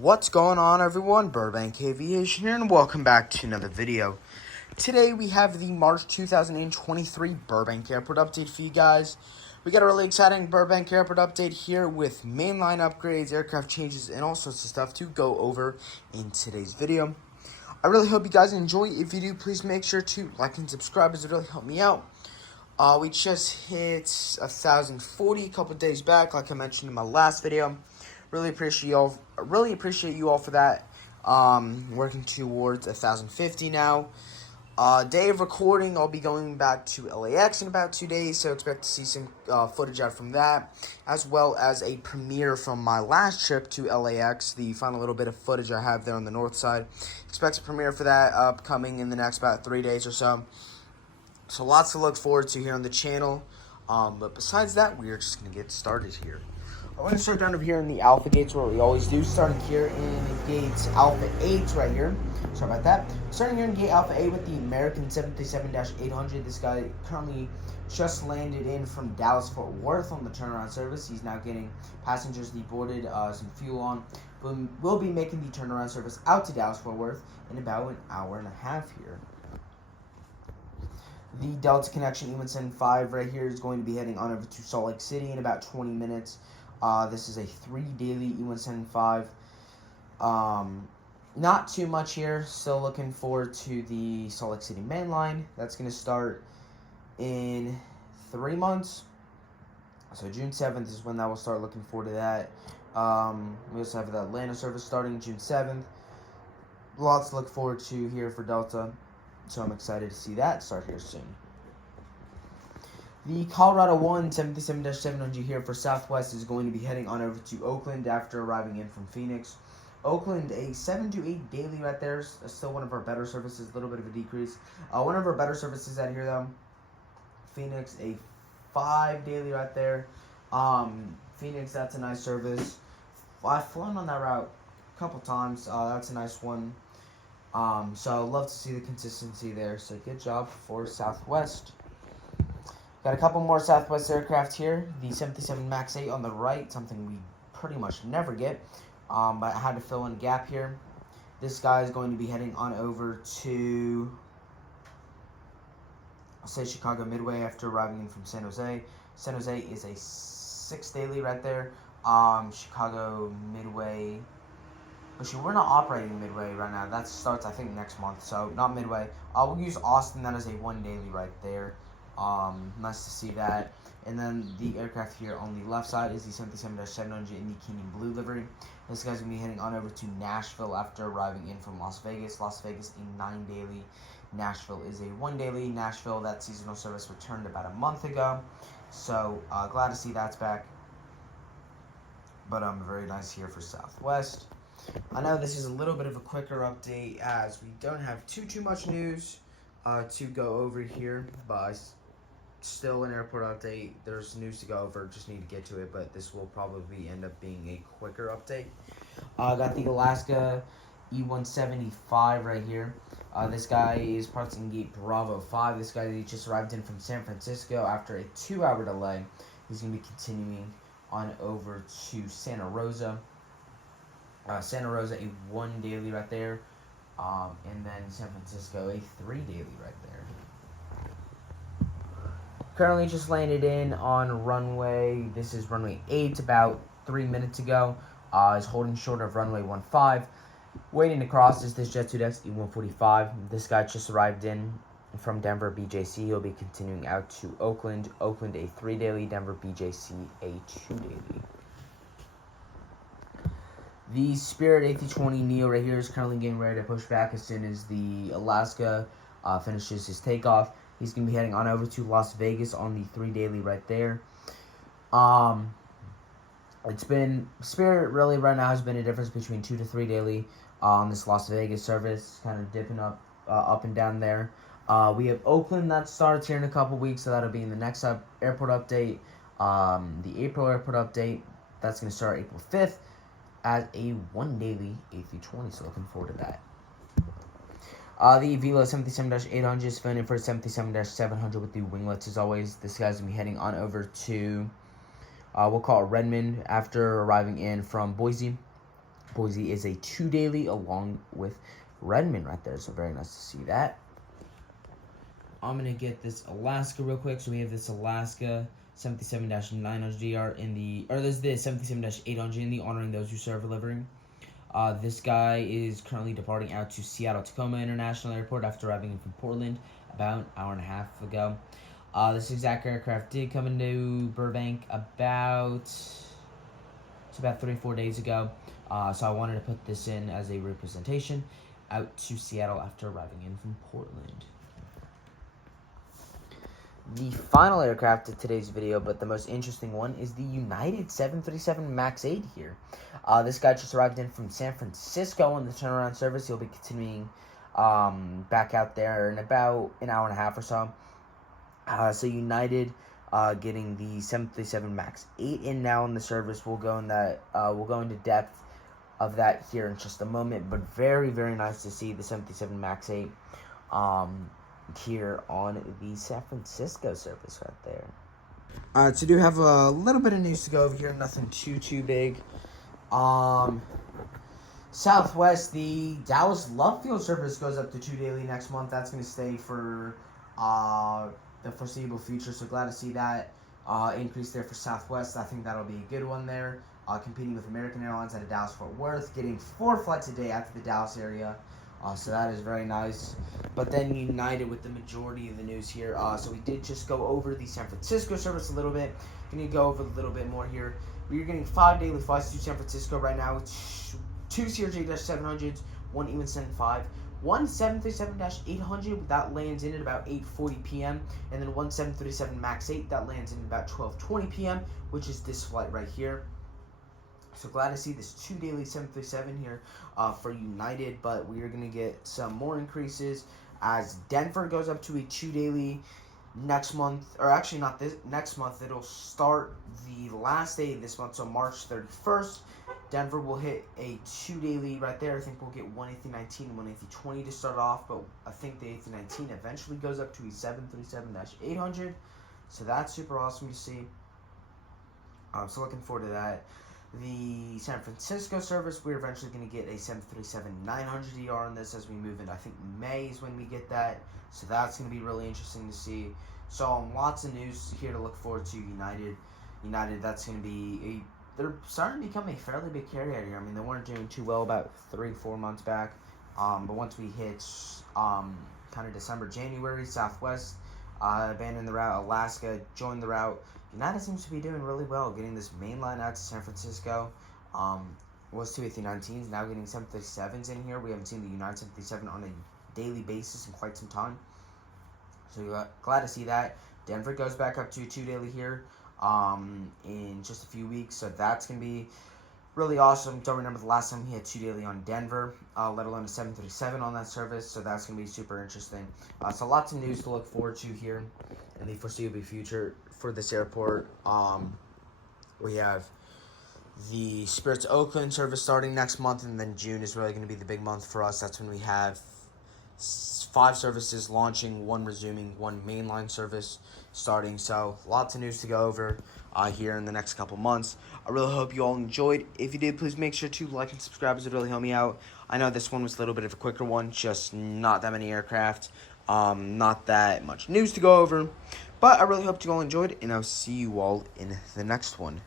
What's going on, everyone? Burbank Aviation here, and welcome back to another video. Today we have the March 2023 Burbank Airport update for you guys. We got a really exciting Burbank Airport update here with mainline upgrades, aircraft changes, and all sorts of stuff to go over in today's video. I really hope you guys enjoy. If you do, please make sure to like and subscribe, as it really helped me out. We just hit 1,040 a couple days back, like I mentioned in my last video. Really appreciate you all for that. Working towards 1,050 now. Day of recording, I'll be going back to LAX in about 2 days, so expect to see some footage out from that, as well as a premiere from my last trip to LAX, the final little bit of footage I have there on the north side. Expect a premiere for that upcoming in the next about 3 days or so. So lots to look forward to here on the channel. But besides that, we are just going to get started here. I want to start down over here in the Alpha gates where we always do, starting here in gate Alpha 8 right here. Sorry about that. Starting here in gate Alpha 8 with the American 737-800. This guy currently just landed in from Dallas-Fort Worth on the turnaround service. He's now getting passengers deboarded, some fuel on. We'll be making the turnaround service out to Dallas-Fort Worth in about an hour and a half here. The Delta Connection E175 right here is going to be heading on over to Salt Lake City in about 20 minutes. This is a 3 daily E175. Not too much here. Still looking forward to the Salt Lake City mainline. That's going to start in 3 months. So June 7th is when that will start. Looking forward to that. We also have the Atlanta service starting June 7th. Lots to look forward to here for Delta. So I'm excited to see that start here soon. The Colorado 1 737-700 here for Southwest is going to be heading on over to Oakland after arriving in from Phoenix. Oakland, a 7 to 8 daily right there. Still one of our better services, a little bit of a decrease. One of our better services out here, though. Phoenix, a 5 daily right there. Phoenix, that's a nice service. I've flown on that route a couple times. That's a nice one. So love to see the consistency there. So good job for Southwest. Got a couple more Southwest aircraft here. The 737 MAX 8 on the right, something we pretty much never get. But I had to fill in a gap here. This guy is going to be heading on over to, I'll say, Chicago Midway after arriving in from San Jose. San Jose is a 6 daily right there. Chicago Midway. Actually, we're not operating Midway right now. That starts, I think, next month. So not Midway. We'll use Austin. That is a 1 daily right there. Nice to see that. And then the aircraft here on the left side is the 737-700 in the Kenyan Blue livery. This guy's going to be heading on over to Nashville after arriving in from Las Vegas. Las Vegas, a 9 daily. Nashville is a 1 daily. Nashville, that seasonal service returned about a month ago. So glad to see that's back. But very nice here for Southwest. I know this is a little bit of a quicker update as we don't have too much news to go over here, but still an airport update. There's news to go over, just need to get to it, but this will probably end up being a quicker update. Got the Alaska E175 right here. This guy is parked in gate Bravo 5. This guy just arrived in from San Francisco after a 2-hour delay. He's going to be continuing on over to Santa Rosa. Santa Rosa, a 1 daily right there. And then San Francisco, a 3 daily right there. Currently just landed in on runway, this is runway 8, about 3 minutes ago. Is holding short of runway 15. Waiting to cross is this Jet2X E145. This guy just arrived in from Denver BJC. He'll be continuing out to Oakland. Oakland, a 3 daily. Denver BJC, a 2 daily. The Spirit A320neo right here is currently getting ready to push back as soon as the Alaska finishes his takeoff. He's going to be heading on over to Las Vegas on the 3 daily right there. It's been, Spirit really right now has been a difference between 2 to 3 daily on this Las Vegas service, kind of dipping up and down there. We have Oakland that starts here in a couple weeks, so that'll be in the next airport update. The April airport update, that's going to start April 5th. As a 1 daily A320, so looking forward to that. The Velo 737-800 is filling in for 737-700 with the winglets as always. This guy's going to be heading on over to, we'll call it Redmond after arriving in from Boise. Boise is a 2 daily along with Redmond right there. So very nice to see that. I'm going to get this Alaska real quick. So we have this Alaska 737-900DR in the, or this is the 737-800 in the honoring those who serve a living. This guy is currently departing out to Seattle-Tacoma International Airport after arriving in from Portland about an hour and a half ago. This exact aircraft did come into Burbank about 3-4 days ago. So I wanted to put this in as a representation out to Seattle after arriving in from Portland. The final aircraft of today's video, but the most interesting one, is the United 737 MAX 8 here. This guy just arrived in from San Francisco on the turnaround service. He'll be continuing back out there in about an hour and a half or so. So United getting the 737 MAX 8 in now in the service. We'll go in that. We'll go into depth of that here in just a moment. But very, very nice to see the 737 MAX 8 here on the San Francisco service right there. So do have a little bit of news to go over here. Nothing too big. Southwest, the Dallas Love Field service goes up to 2 daily next month. That's going to stay for the foreseeable future. So glad to see that increase there for Southwest. I think that'll be a good one there. Competing with American Airlines out of Dallas-Fort Worth, getting 4 flights a day out to the Dallas area. So that is very nice. But then United with the majority of the news here. So we did just go over the San Francisco service a little bit. Going to go over a little bit more here. We're getting 5 daily flights to San Francisco right now. 2 CRJ-700s, 1 even 75, 1 737-800 that lands in at about 8:40 p.m. and then 1 737 MAX 8 that lands in at about 12:20 p.m., which is this flight right here. So glad to see this 2 daily 737 here for United, but we are going to get some more increases as Denver goes up to a 2 daily next month, or actually not this next month. It'll start the last day of this month, so March 31st. Denver will hit a 2 daily right there. I think we'll get 1 A319 and 1 A320 to start off, but I think the A319 eventually goes up to a 737-800. So that's super awesome to see. So looking forward to that. The San Francisco service, we're eventually going to get a 737-900ER on this as we move in. I think May is when we get that. So that's going to be really interesting to see. So lots of news here to look forward to. United, that's going to be they're starting to become a fairly big carrier here. I mean, they weren't doing too well about 3-4 months back. But once we hit kind of December, January, Southwest abandoned the route. Alaska joined the route. United seems to be doing really well, getting this main line out to San Francisco. Was 2 A319s, now getting 737s in here. We haven't seen the United 737 on a daily basis in quite some time. So glad to see that. Denver goes back up to 2 daily here in just a few weeks. So that's going to be really awesome. Don't remember the last time he had 2 daily on Denver, let alone a 737 on that service. So that's going to be super interesting. So lots of news to look forward to here in the foreseeable future for this airport. We have the Spirit's Oakland service starting next month, and then June is really going to be the big month for us. That's when we have 5 services launching, 1 resuming, 1 mainline service starting. So lots of news to go over here in the next couple months. I really hope you all enjoyed. If you did, please make sure to like and subscribe, as it really helped me out. I know this one was a little bit of a quicker one, just not that many aircraft, not that much news to go over, but I really hope you all enjoyed, and I'll see you all in the next one.